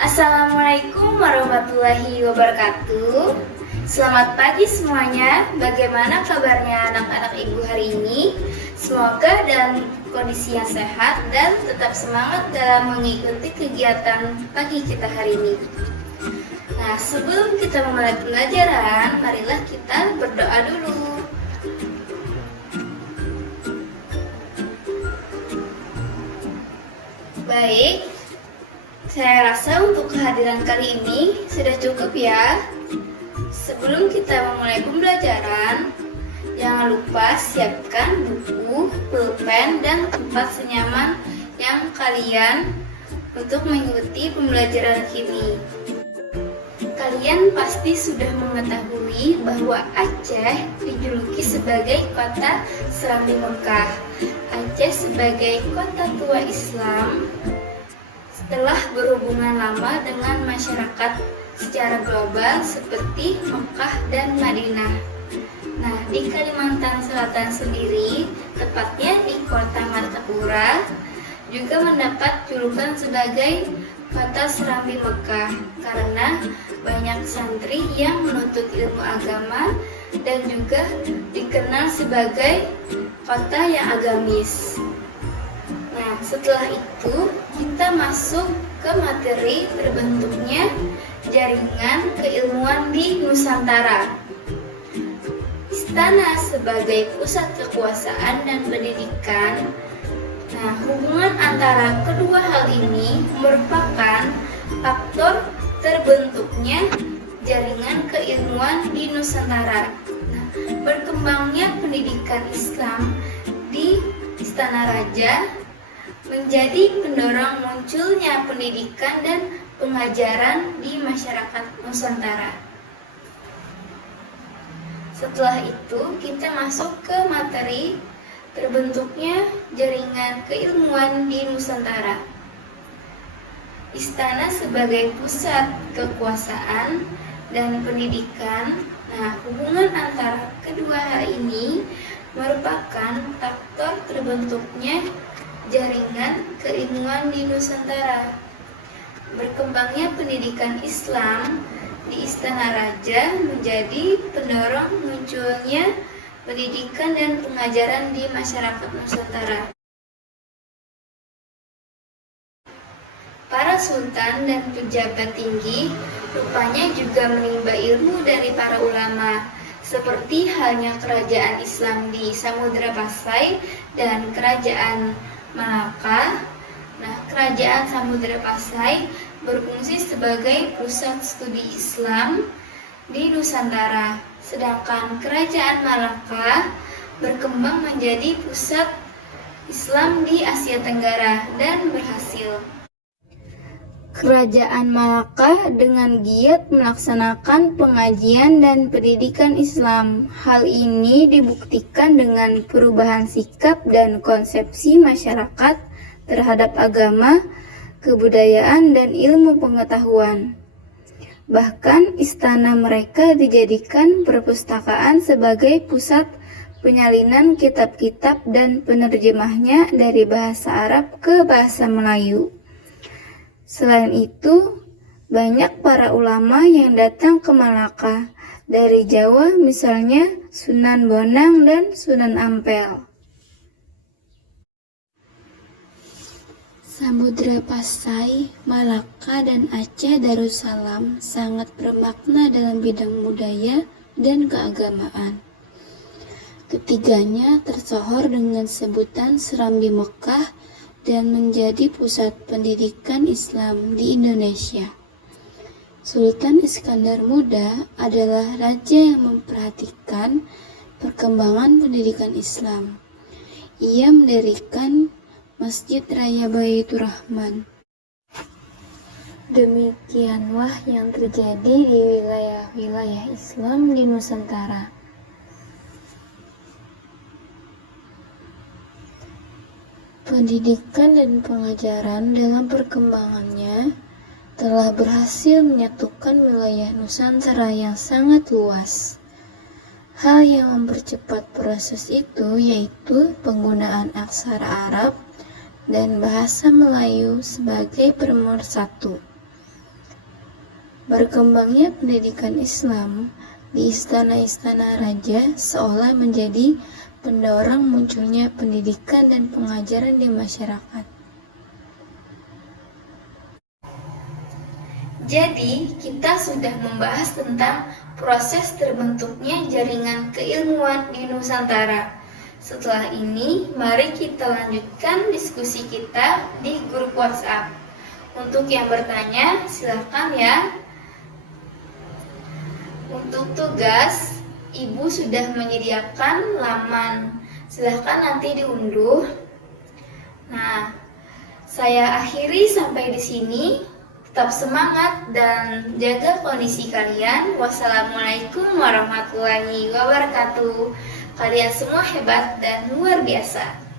Assalamualaikum warahmatullahi wabarakatuh. Selamat pagi semuanya. Bagaimana kabarnya anak-anak ibu hari ini? Semoga dalam kondisi yang sehat dan tetap semangat dalam mengikuti kegiatan pagi kita hari ini. Nah, sebelum kita memulai pembelajaran, marilah kita berdoa dulu. Baik, saya rasa untuk kehadiran kali ini sudah cukup ya. Sebelum kita memulai pembelajaran, jangan lupa siapkan buku, pulpen, dan tempat senyaman yang kalian untuk mengikuti pembelajaran ini. Kalian pasti sudah mengetahui bahwa Aceh dijuluki sebagai kota Serambi Mekah. Aceh sebagai kota tua Islam telah berhubungan lama dengan masyarakat secara global seperti Mekah dan Madinah. Nah, di Kalimantan Selatan sendiri, tepatnya di kota Martapura, juga mendapat julukan sebagai kota Serambi Mekah karena banyak santri yang menuntut ilmu agama dan juga dikenal sebagai kota yang agamis. Nah, setelah itu kita masuk ke materi terbentuknya jaringan keilmuan di Nusantara. Istana sebagai pusat kekuasaan dan pendidikan. Nah, hubungan antara kedua hal ini merupakan faktor terbentuknya jaringan keilmuan di Nusantara. Nah, berkembangnya pendidikan Islam di Istana Raja menjadi pendorong munculnya pendidikan dan pengajaran di masyarakat Nusantara. Setelah itu, kita masuk ke materi terbentuknya jaringan keilmuan di Nusantara. Istana sebagai pusat kekuasaan dan pendidikan. Nah, hubungan antara kedua hal ini merupakan faktor terbentuknya jaringan keilmuan di Nusantara. Berkembangnya pendidikan Islam di Istana Raja menjadi pendorong munculnya pendidikan dan pengajaran di masyarakat Nusantara. Para sultan dan pejabat tinggi rupanya juga menimba ilmu dari para ulama, seperti halnya kerajaan Islam di Samudra Pasai dan kerajaan Malaka. Nah, kerajaan Samudra Pasai berfungsi sebagai pusat studi Islam di Nusantara, sedangkan kerajaan Malaka berkembang menjadi pusat Islam di Asia Tenggara dan berhasil. Kerajaan Malaka dengan giat melaksanakan pengajian dan pendidikan Islam. Hal ini dibuktikan dengan perubahan sikap dan konsepsi masyarakat terhadap agama, kebudayaan, dan ilmu pengetahuan. Bahkan istana mereka dijadikan perpustakaan sebagai pusat penyalinan kitab-kitab dan penerjemahnya dari bahasa Arab ke bahasa Melayu. Selain itu, banyak para ulama yang datang ke Malaka dari Jawa, misalnya Sunan Bonang dan Sunan Ampel. Samudra Pasai, Malaka, dan Aceh Darussalam sangat bermakna dalam bidang budaya dan keagamaan. Ketiganya tersohor dengan sebutan Serambi Mekah dan menjadi pusat pendidikan Islam di Indonesia. Sultan Iskandar Muda adalah raja yang memperhatikan perkembangan pendidikan Islam. Ia mendirikan Masjid Raya Baitur Rahman. Demikianlah yang terjadi di wilayah-wilayah Islam di Nusantara. Pendidikan dan pengajaran dalam perkembangannya telah berhasil menyatukan wilayah Nusantara yang sangat luas. Hal yang mempercepat proses itu yaitu penggunaan aksara Arab dan bahasa Melayu sebagai pemersatu. Berkembangnya pendidikan Islam di istana-istana raja seolah menjadi pendorong munculnya pendidikan dan pengajaran di masyarakat. Jadi, kita sudah membahas tentang proses terbentuknya jaringan keilmuan di Nusantara. Setelah ini, mari kita lanjutkan diskusi kita di grup WhatsApp. Untuk yang bertanya, silakan ya. Untuk tugas, Ibu sudah menyediakan laman. Silakan nanti diunduh. Nah, saya akhiri sampai di sini. Tetap semangat dan jaga kondisi kalian. Wassalamualaikum warahmatullahi wabarakatuh. Kalian semua hebat dan luar biasa.